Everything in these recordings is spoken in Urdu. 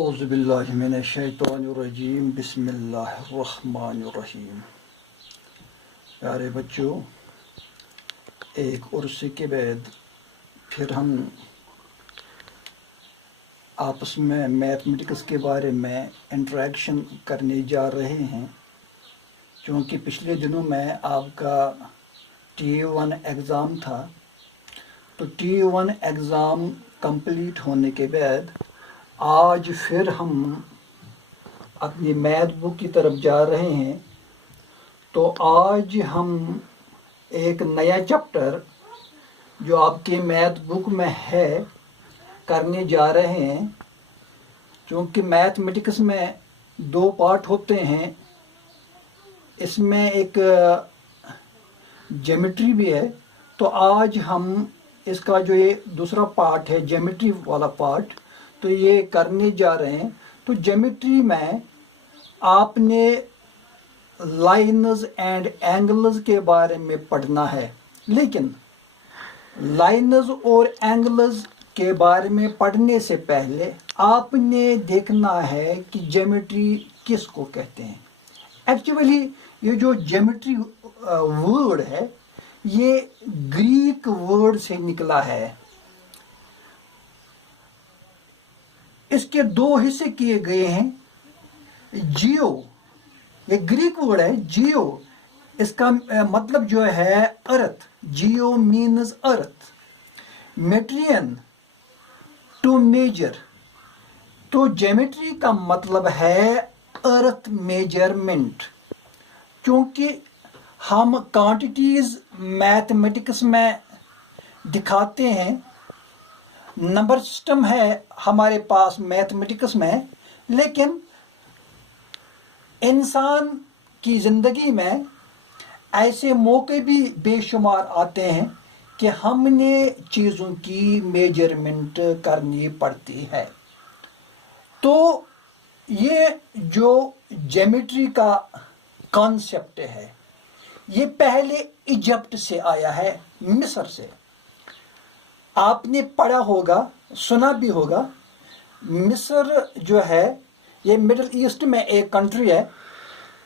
اعوذ باللہ من الشیطان الرجیم بسم اللہ الرحمن الرحیم۔ پیارے بچوں، ایک عرصے کے بعد پھر ہم آپس میں میتھمیٹکس کے بارے میں انٹریکشن کرنے جا رہے ہیں، چونکہ پچھلے دنوں میں آپ کا T1 ایگزام تھا، تو T1 ایگزام کمپلیٹ ہونے کے بعد آج پھر ہم اپنی میتھ بک کی طرف جا رہے ہیں۔ تو آج ہم ایک نیا چیپٹر جو آپ کے میتھ بک میں ہے کرنے جا رہے ہیں، چونکہ میتھمیٹکس میں 2 پارٹ ہوتے ہیں، اس میں ایک جیومیٹری بھی ہے۔ تو آج ہم اس کا جو یہ دوسرا پارٹ ہے، جیومیٹری والا پارٹ، تو یہ کرنے جا رہے ہیں۔ تو جیومیٹری میں آپ نے لائنز اینڈ اینگلز کے بارے میں پڑھنا ہے، لیکن لائنز اور اینگلز کے بارے میں پڑھنے سے پہلے آپ نے دیکھنا ہے کہ جیومیٹری کس کو کہتے ہیں۔ ایکچولی یہ جو جیومیٹری ورڈ ہے یہ گریک ورڈ سے نکلا ہے۔ اس کے 2 حصے کیے گئے ہیں۔ جیو، یہ گریک ورڈ ہے جیو، اس کا مطلب جو ہے ارتھ، جیو مینز ارتھ۔ میٹرین، ٹو میجر، تو جیومیٹری کا مطلب ہے ارتھ میجرمنٹ۔ چونکہ ہم کوانٹیٹیز میتھمیٹکس میں دکھاتے ہیں، نمبر سسٹم ہے ہمارے پاس میتھمیٹکس میں، لیکن انسان کی زندگی میں ایسے موقع بھی بے شمار آتے ہیں کہ ہم نے چیزوں کی میجرمنٹ کرنی پڑتی ہے۔ تو یہ جو جیومیٹری کا کانسیپٹ ہے یہ پہلے ایجپٹ سے آیا ہے، مصر سے۔ آپ نے پڑھا ہوگا، سنا بھی ہوگا، مصر جو ہے یہ مڈل ایسٹ میں ایک کنٹری ہے۔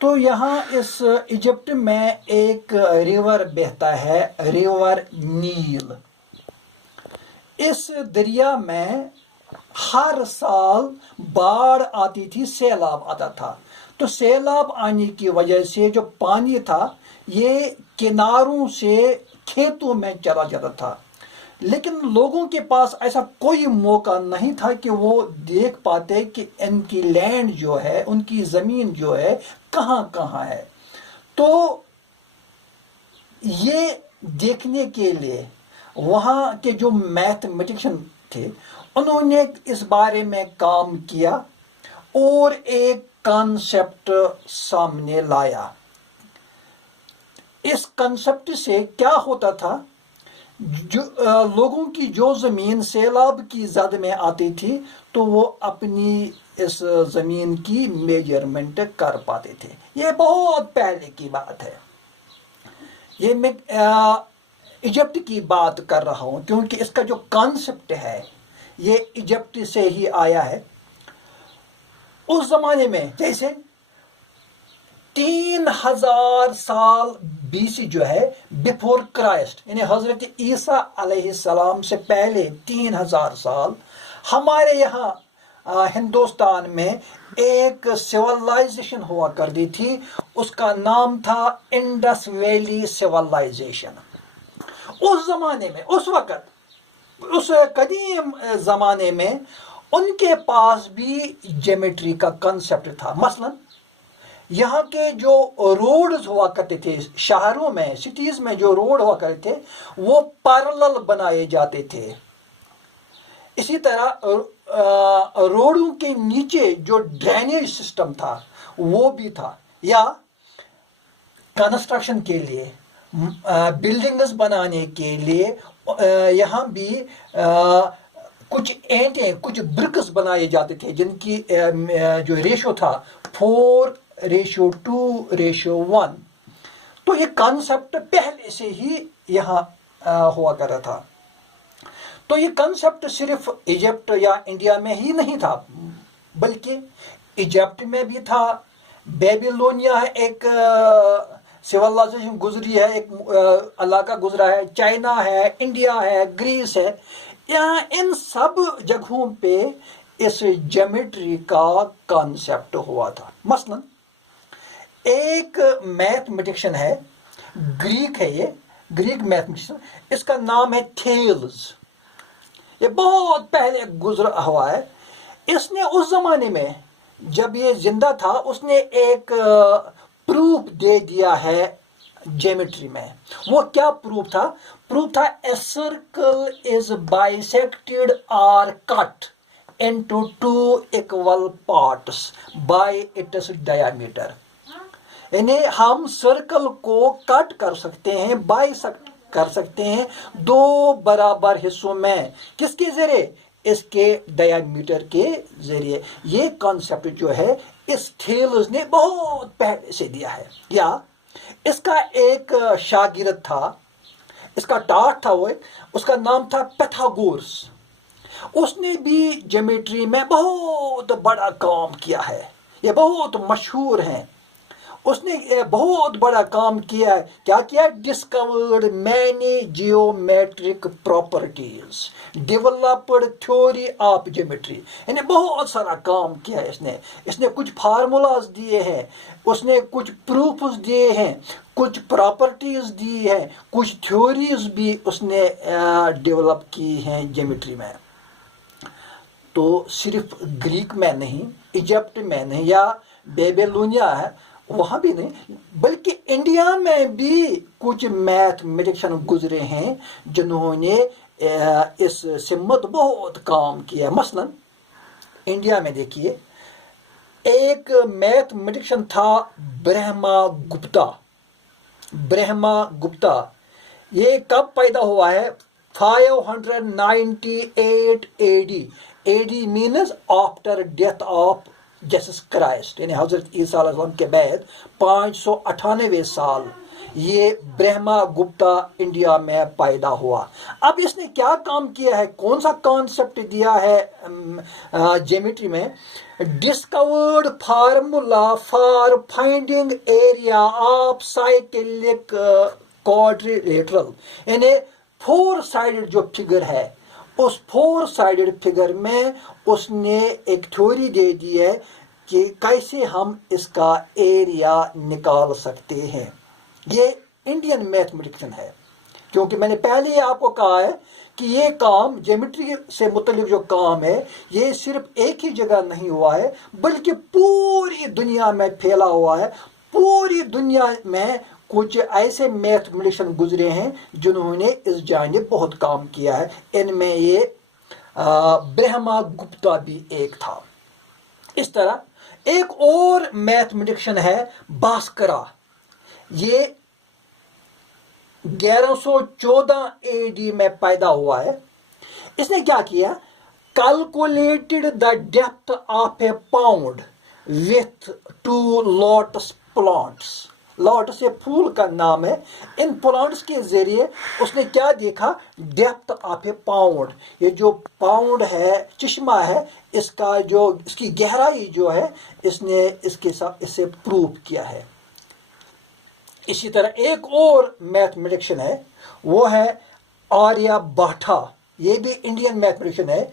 تو یہاں اس ایجپٹ میں ایک ریور بہتا ہے، ریور نیل۔ اس دریا میں ہر سال باڑھ آتی تھی، سیلاب آتا تھا۔ تو سیلاب آنے کی وجہ سے جو پانی تھا یہ کناروں سے کھیتوں میں چلا جاتا تھا، لیکن لوگوں کے پاس ایسا کوئی موقع نہیں تھا کہ وہ دیکھ پاتے کہ ان کی لینڈ جو ہے، ان کی زمین جو ہے کہاں کہاں ہے۔ تو یہ دیکھنے کے لیے وہاں کے جو میتھمیٹیشین تھے انہوں نے اس بارے میں کام کیا اور ایک کانسیپٹ سامنے لایا۔ اس کانسیپٹ سے کیا ہوتا تھا، جو لوگوں کی جو زمین سیلاب کی زد میں آتی تھی تو وہ اپنی اس زمین کی میجرمنٹ کر پاتے تھے۔ یہ بہت پہلے کی بات ہے، یہ میں ایجپٹ کی بات کر رہا ہوں، کیونکہ اس کا جو کانسیپٹ ہے یہ ایجپٹ سے ہی آیا ہے۔ اس زمانے میں جیسے 3000 سال BC جو ہے، بیفور کرائسٹ، یعنی حضرت عیسیٰ علیہ السلام سے پہلے 3000 سال ہمارے یہاں ہندوستان میں ایک سیولائزیشن ہوا کرتی تھی، اس کا نام تھا انڈس ویلی سیولائزیشن۔ اس زمانے میں، اس وقت، اس قدیم زمانے میں ان کے پاس بھی جیومیٹری کا کنسیپٹ تھا۔ مثلا یہاں کے جو روڈز ہوا کرتے تھے، شہروں میں، سٹیز میں جو روڈ ہوا کرتے تھے وہ پیرلل بنائے جاتے تھے۔ اسی طرح روڈوں کے نیچے جو ڈرینیج سسٹم تھا وہ بھی تھا، یا کنسٹرکشن کے لیے، بلڈنگز بنانے کے لیے یہاں بھی کچھ اینٹیں، کچھ برکس بنائے جاتے تھے جن کی جو ریشو تھا 4:2:1۔ تو یہ کانسیپٹ پہلے سے ہی یہاں ہوا کرتا تھا۔ تو یہ کنسیپٹ صرف ایجپٹ یا انڈیا میں ہی نہیں تھا، بلکہ ایجپٹ میں بھی تھا، بیبیلونیا ہے ایک سیولائزیشن گزری ہے، ایک علاقہ گزرا ہے، چائنا ہے، انڈیا ہے، گریس ہے، یہاں ان سب جگہوں پہ اس جیومیٹری کا کانسیپٹ ہوا تھا۔ مثلا ایک میتھمیٹیشین ہے، گریک ہے، یہ گریک میتھمیٹیشین، اس کا نام ہے تھیلز، یہ بہت پہلے گزرا ہوا ہے۔ اس نے اس زمانے میں جب یہ زندہ تھا اس نے ایک پروف دے دیا ہے جیومیٹری میں۔ وہ کیا پروف تھا؟ پروف تھا اے سرکل از بائیسیکٹڈ اور cut into two equal parts by its diameter, یعنی ہم سرکل کو کٹ کر سکتے ہیں، بائیسیکٹ کر سکتے ہیں دو برابر حصوں میں، کس کے ذریعے؟ اس کے ڈیامیٹر کے ذریعے۔ یہ کانسیپٹ جو ہے اس تھیلز نے بہت پہلے سے دیا ہے۔ یا اس کا ایک شاگرد تھا، اس کا ٹاٹ تھا، وہ اس کا نام تھا پیتھاگورس، اس نے بھی جیومیٹری میں بہت بڑا کام کیا ہے، یہ بہت مشہور ہیں۔ اس نے بہت بڑا کام کیا ہے، کیا کیا؟ Discovered many geometric properties, developed theory of geometry, یعنی بہت سارا کام کیا ہے اس نے کچھ فارمولاز دیے ہیں، اس نے کچھ پروفز دیے ہیں، کچھ پراپرٹیز دی ہیں، کچھ تھیوریز بھی اس نے ڈیولپ کی ہیں جیومیٹری میں۔ تو صرف گریک میں نہیں، ایجپٹ میں نہیں، یا بیبیلونیا ہے وہاں بھی نہیں، بلکہ انڈیا میں بھی کچھ میتھمیٹیشین گزرے ہیں جنہوں نے اس سمت بہت کام کیا۔ مثلا انڈیا میں دیکھیے ایک میتھمیٹیشین تھا برہما گپتا۔ برہما گپتا یہ کب پیدا ہوا ہے؟ 598 A D means after death of Jesus Christ, یعنی حضرت عیسیٰ علیہ السلام کے بعد 598 سال یہ برہما گپتا انڈیا میں پیدا ہوا۔ اب اس نے کیا کام کیا ہے؟ کون سا کانسیپٹ دیا ہے جیومیٹری میں؟ Discovered formula for finding area of cyclic quadrilateral, یعنی 4 سائیڈڈ جو فگر ہے، اس 4 سائیڈڈ فگر میں اس نے ایک تھیوری دے دی ہے کہ کیسے ہم اس کا ایریا نکال سکتے ہیں۔ یہ انڈین میتھمیٹیشین ہے، کیونکہ میں نے پہلے ہی آپ کو کہا ہے کہ یہ کام جیومیٹری سے متعلق جو کام ہے یہ صرف ایک ہی جگہ نہیں ہوا ہے بلکہ پوری دنیا میں پھیلا ہوا ہے۔ پوری دنیا میں کچھ ایسے میتھمیٹیشین گزرے ہیں جنہوں نے اس جانب بہت کام کیا ہے، ان میں یہ برہما گپتا بھی ایک تھا۔ اس طرح ایک اور میتھمیٹیشین ہے بھاسکرا، یہ 1114 اے ڈی میں پیدا ہوا ہے۔ اس نے کیا کیا؟ Calculated the depth of a pound with 2 lotus plants. Lotus یہ پھول کا نام ہے، ان پلانٹس کے ذریعے اس نے کیا دیکھا؟ ڈیپتھ آف اے پاؤنڈ، یہ جو پاؤنڈ ہے، چشمہ ہے، اس کی گہرائی جو ہے اس نے اس کے ساتھ اسے پروف کیا ہے۔ اسی طرح ایک اور میتھمیٹیشین ہے، وہ ہے آریہ بھٹا، یہ بھی انڈین میتھمیٹیشین ہے۔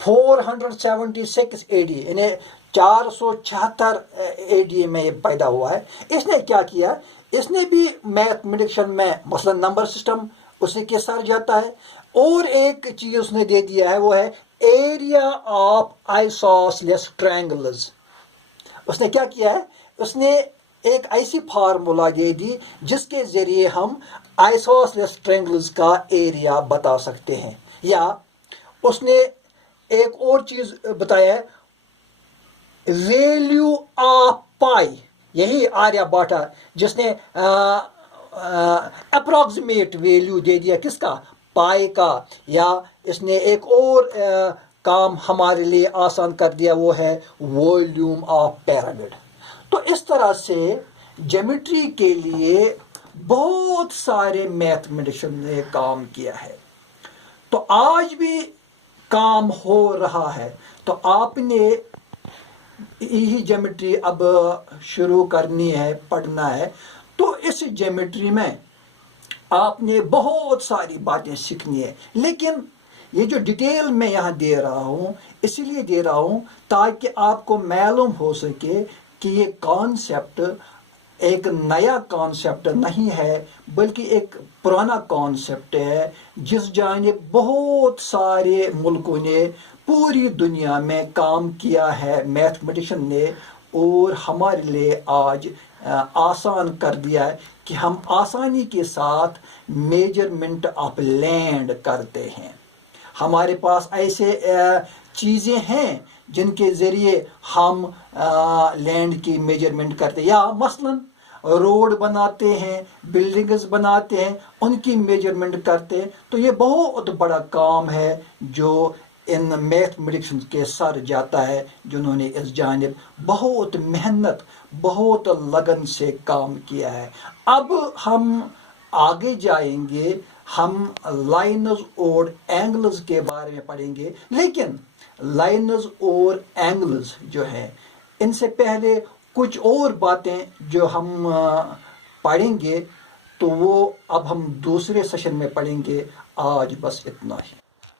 476 اے ڈی یعنی 476 اے ڈی میں یہ پیدا ہوا ہے۔ اس نے کیا کیا؟ اس نے بھی میتھمیٹیشین میں مثلا نمبر سسٹم اسی کے ساتھ جاتا ہے، اور ایک چیز اس نے دے دیا ہے وہ ہے ایریا آف آئسوسیلس ٹرائنگلز۔ اس نے کیا کیا ہے؟ اس نے ایک ایسی فارمولا دے دی جس کے ذریعے ہم آئسوسیلس ٹرائنگلز کا ایریا بتا سکتے ہیں۔ یا اس نے ایک اور چیز بتایا ہے، ویلیو آف پائی، یہی آریہ بھٹا جس نے اپروکسیمیٹ ویلیو دے دیا کس کا؟ پائی کا۔ یا اس نے ایک اور کام ہمارے لیے آسان کر دیا، وہ ہے والیوم آف پیرامڈ۔ تو اس طرح سے جیومیٹری کے لیے بہت سارے میتھمیٹیشین نے کام کیا ہے، تو آج بھی کام ہو رہا ہے۔ تو آپ نے یہی جیومیٹری اب شروع کرنی ہے، پڑھنا ہے، تو اس جیومیٹری میں آپ نے بہت ساری باتیں سیکھنی ہے. لیکن یہ جو ڈیٹیل میں یہاں دے رہا ہوں اس لیے دے رہا ہوں تاکہ آپ کو معلوم ہو سکے کہ یہ کانسیپٹ ایک نیا کانسیپٹ نہیں ہے بلکہ ایک پرانا کانسیپٹ ہے، جس جانب بہت سارے ملکوں نے پوری دنیا میں کام کیا ہے میتھمیٹیشن نے، اور ہمارے لیے آج آسان کر دیا ہے کہ ہم آسانی کے ساتھ میجرمنٹ آف لینڈ کرتے ہیں. ہمارے پاس ایسے چیزیں ہیں جن کے ذریعے ہم لینڈ کی میجرمنٹ کرتے ہیں، یا مثلاً روڈ بناتے ہیں، بلڈنگز بناتے ہیں، ان کی میجرمنٹ کرتے ہیں. تو یہ بہت بڑا کام ہے جو ان میتھمیٹکس کے سر جاتا ہے، جنہوں نے اس جانب بہت محنت، بہت لگن سے کام کیا ہے. اب ہم آگے جائیں گے، ہم لائنز اور اینگلز کے بارے میں پڑھیں گے. لیکن لائنز اور اینگلز جو ہیں، ان سے پہلے کچھ اور باتیں جو ہم پڑھیں گے تو وہ اب ہم دوسرے سیشن میں پڑھیں گے. آج بس اتنا ہی.